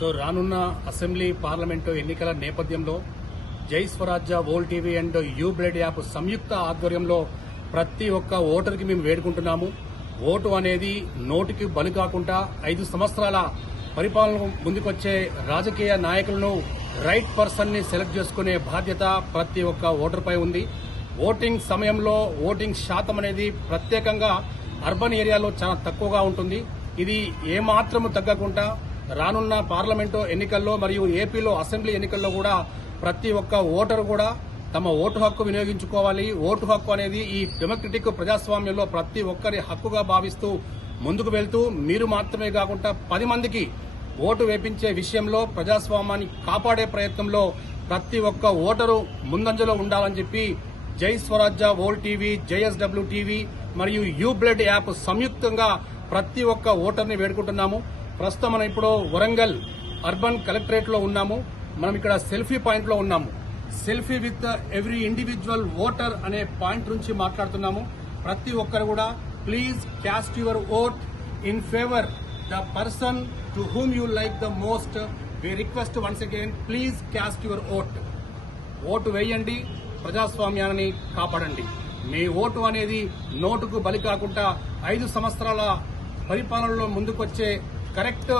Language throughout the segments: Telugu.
సో రానున్న అసెంబ్లీ పార్లమెంటు ఎన్నికల నేపథ్యంలో జై స్వరాజ్య వోల్ TV and U blood app సంయుక్త ఆధ్వర్యంలో ప్రతి ఒక్క ఓటర్కి మేము వేడుకుంటున్నాము. ఓటు అనేది నోటికి బలి కాకుండా 5 సంవత్సరాల పరిపాలన ముందుకొచ్చే రాజకీయ నాయకులను రైట్ పర్సన్ ని సెలెక్ట్ చేసుకునే బాధ్యత ప్రతి ఒక్క ఓటర్పై ఉంది. ఓటింగ్ సమయంలో ఓటింగ్ శాతం అనేది ప్రత్యేకంగా అర్బన్ ఏరియాలో చాలా తక్కువగా ఉంటుంది. ఇది ఏమాత్రము తగ్గకుండా రానున్న పార్లమెంటు ఎన్నికల్లో మరియు ఏపీలో అసెంబ్లీ ఎన్నికల్లో కూడా ప్రతి ఒక్క ఓటరు కూడా తమ ఓటు హక్కు వినియోగించుకోవాలి. ఓటు హక్కు అనేది ఈ డెమోక్రటిక్ ప్రజాస్వామ్యంలో ప్రతి ఒక్కరి హక్కుగా భావిస్తూ ముందుకు వెళ్తూ మీరు మాత్రమే కాకుండా 10 మందికి ఓటు వేపించే విషయంలో ప్రజాస్వామ్యాన్ని కాపాడే ప్రయత్నంలో ప్రతి ఒక్క ఓటరు ముందంజలో ఉండాలని చెప్పి జై స్వరాజ్య వోల్ టీవీ, జేఎస్డబ్ల్యూ టీవీ మరియు యూ బ్లడ్ యాప్ సంయుక్తంగా ప్రతి ఒక్క ఓటర్ని వేడుకుంటున్నాము. ప్రస్తుతం మనం ఇప్పుడు వరంగల్ అర్బన్ కలెక్టరేట్ లో ఉన్నాము. మనం ఇక్కడ సెల్ఫీ పాయింట్ లో ఉన్నాము. Selfie with every individual voter అనే పాయింట్ నుంచి మాట్లాడుతున్నాము. ప్రతి ఒక్కరు కూడా please cast your vote in favour the person to whom you like the most. We request once again, please cast your vote. Vote వేయండి, ప్రజాస్వామ్యాన్ని కాపాడండి. మీ ఓటు అనేది నోటుకు బలి కాకుండా 5 సంవత్సరాల పరిపాలనలో ముందుకొచ్చే కరెక్ట్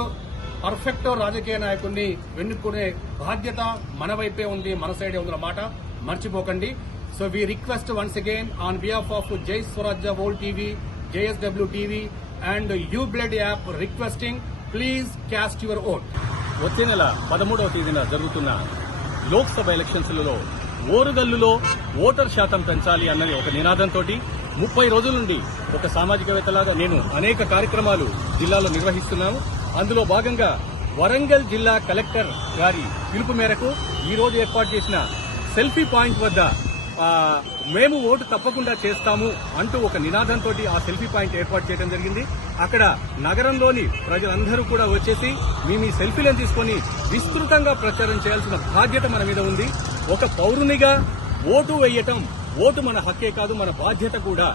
పర్ఫెక్ట్ రాజకీయ నాయకుడిని వెన్నుకునే బాధ్యత మన వైపే ఉంది, మన సైడే ఉందన్నమాట. మర్చిపోకండి. So we request once again on behalf of Jai Swarajya వోల్ TV, JSW TV and U blood app requesting, please cast your vote. వచ్చే నెల 13వ తేదీన జరుగుతున్న లోక్సభ ఎలక్షన్స్లలో ఓరుగల్లులో ఓటర్ శాతం పెంచాలి అన్నది ఒక నినాదంతో 30 రోజుల నుండి ఒక సామాజికవేత్తలాగా నేను అనేక కార్యక్రమాలు జిల్లాలో నిర్వహిస్తున్నాము. అందులో భాగంగా వరంగల్ జిల్లా కలెక్టర్ గారి పిలుపు మేరకు ఈ రోజు ఏర్పాటు చేసిన సెల్ఫీ పాయింట్ వద్ద మేము ఓటు తప్పకుండా చేస్తాము అంటూ ఒక నినాదంతో ఆ సెల్ఫీ పాయింట్ ఏర్పాటు చేయడం జరిగింది. అక్కడ నగరంలోని ప్రజలందరూ కూడా వచ్చేసి మీ సెల్ఫీలను తీసుకుని విస్తృతంగా ప్రచారం చేయాల్సిన బాధ్యత మన మీద ఉంది. ఒక పౌరునిగా ఓటు వేయటం, ఓటు మన హక్కే కాదు, మన బాధ్యత కూడా.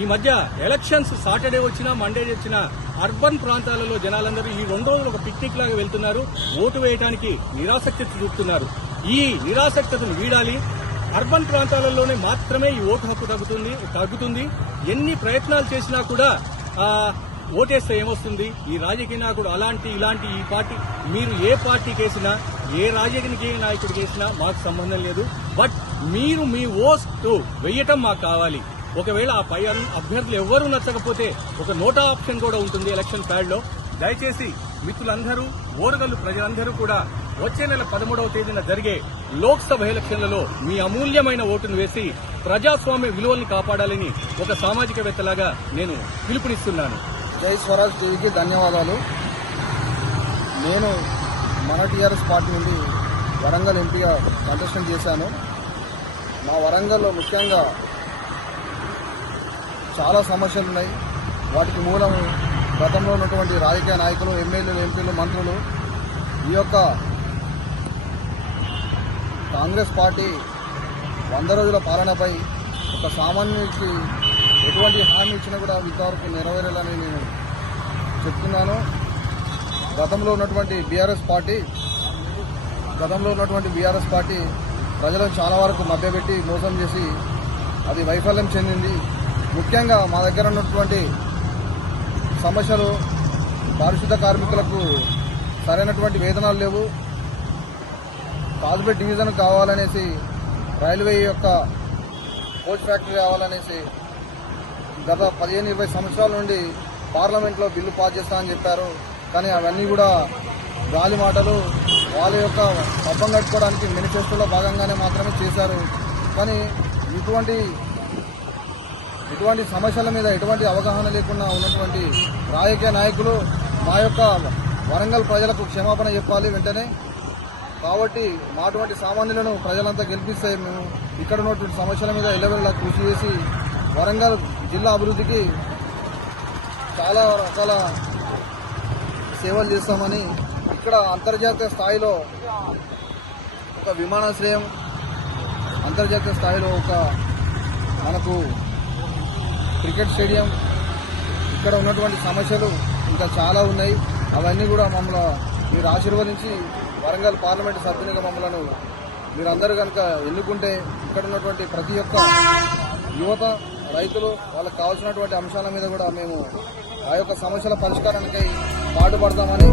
ఈ మధ్య ఎలక్షన్స్ సాటర్డే వచ్చినా మండే వచ్చినా అర్బన్ ప్రాంతాలలో జనాలందరూ ఈ 2 రోజులు ఒక పిక్నిక్ లాగా వెళ్తున్నారు. ఓటు వేయడానికి నిరాసక్తి చూపుతున్నారు. ఈ నిరాసక్తను వీడాలి. అర్బన్ ప్రాంతాలలోనే మాత్రమే ఈ ఓటు హక్కు తగ్గుతుంది. ఎన్ని ప్రయత్నాలు చేసినా కూడా ఓటేస్తే ఏమొస్తుంది? ఈ రాజకీయ నాయకుడు అలాంటి ఇలాంటి ఈ పార్టీ, మీరు ఏ పార్టీకి వేసినా ఏ రాజకీయ నాయకుడికి వేసినా మాకు సంబంధం లేదు. బట్ మీరు మీ ఓటు వెయ్యటం మాకు కావాలి. ఒకవేళ ఆ పై అభ్యర్థులు ఎవరూ నచ్చకపోతే ఒక నోటా ఆప్షన్ కూడా ఉంటుంది ఎలక్షన్ ప్యాడ్ లో. దయచేసి మిత్రులందరూ, ఓరుగల్లు ప్రజలందరూ కూడా వచ్చే నెల 13వ తేదీన జరిగే లోక్సభ ఎలక్షన్లలో మీ అమూల్యమైన ఓటును వేసి ప్రజాస్వామ్య విలువల్ని కాపాడాలని ఒక సామాజికవేత్తలాగా నేను పిలుపునిస్తున్నాను. జై స్వరాజ్ టీవీకి ధన్యవాదాలు. నేను మన టీఆర్ఎస్ పార్టీ నుండి వరంగల్ ఎంపీగా కంటెస్టెంట్ చేశాను. మా వరంగల్లో ముఖ్యంగా చాలా సమస్యలు ఉన్నాయి. వాటికి మూలం గతంలో ఉన్నటువంటి రాజకీయ నాయకులు, ఎమ్మెల్యేలు, ఎంపీలు, మంత్రులు. ఈ యొక్క కాంగ్రెస్ పార్టీ 100 రోజుల పాలనపై ఒక సామాన్యుడికి ఎటువంటి హామీ ఇచ్చినా కూడా ఇంతవరకు నెరవేరాలని నేను చెప్తున్నాను. గతంలో ఉన్నటువంటి బీఆర్ఎస్ పార్టీ ప్రజలను చాలా వరకు మభ్యపెట్టి మోసం చేసి అది వైఫల్యం చెందింది. ముఖ్యంగా మా దగ్గర ఉన్నటువంటి సమస్యలు, పారిశుద్ధ కార్మికులకు సరైనటువంటి వేతనాలు లేవు. కాజ్పేట్ డివిజన్ కావాలనేసి, రైల్వే యొక్క కోచ్ ఫ్యాక్టరీ కావాలనేసి గత 15-20 సంవత్సరాల నుండి పార్లమెంట్లో బిల్లు పాస్ చేస్తామని చెప్పారు. కానీ అవన్నీ కూడా గాలి మాటలు. వాళ్ళ యొక్క పబ్బం కట్టుకోవడానికి మేనిఫెస్టోలో భాగంగానే మాత్రమే చేశారు. కానీ ఇటువంటి సమస్యల మీద ఎటువంటి అవగాహన లేకుండా ఉన్నటువంటి రాజకీయ నాయకులు మా యొక్క వరంగల్ ప్రజలకు క్షమాపణ చెప్పాలి వెంటనే. కాబట్టి మా అటువంటి సామాన్యులను ప్రజలంతా గెలిపిస్తే మేము ఇక్కడ ఉన్నటువంటి సమస్యల మీద ఎల్లవెల్లా కృషి చేసి వరంగల్ జిల్లా అభివృద్ధికి చాలా రకాల సేవలు చేస్తామని, ఇక్కడ అంతర్జాతీయ స్థాయిలో ఒక విమానాశ్రయం, అంతర్జాతీయ స్థాయిలో ఒక మనకు క్రికెట్ స్టేడియం, ఇక్కడ ఉన్నటువంటి సమస్యలు ఇంకా చాలా ఉన్నాయి. అవన్నీ కూడా మమ్మల్ని మీరు ఆశీర్వదించి వరంగల్ పార్లమెంటు సభ్యునిగా మమ్మలను మీరందరూ కనుక ఎన్నుకుంటే ఇక్కడ ఉన్నటువంటి ప్రతి ఒక్క యువత రైతులు వాళ్ళకి కావాల్సినటువంటి అంశాల మీద కూడా మేము ఆ యొక్క సమస్యల పరిష్కారానికై పాటుపడతామని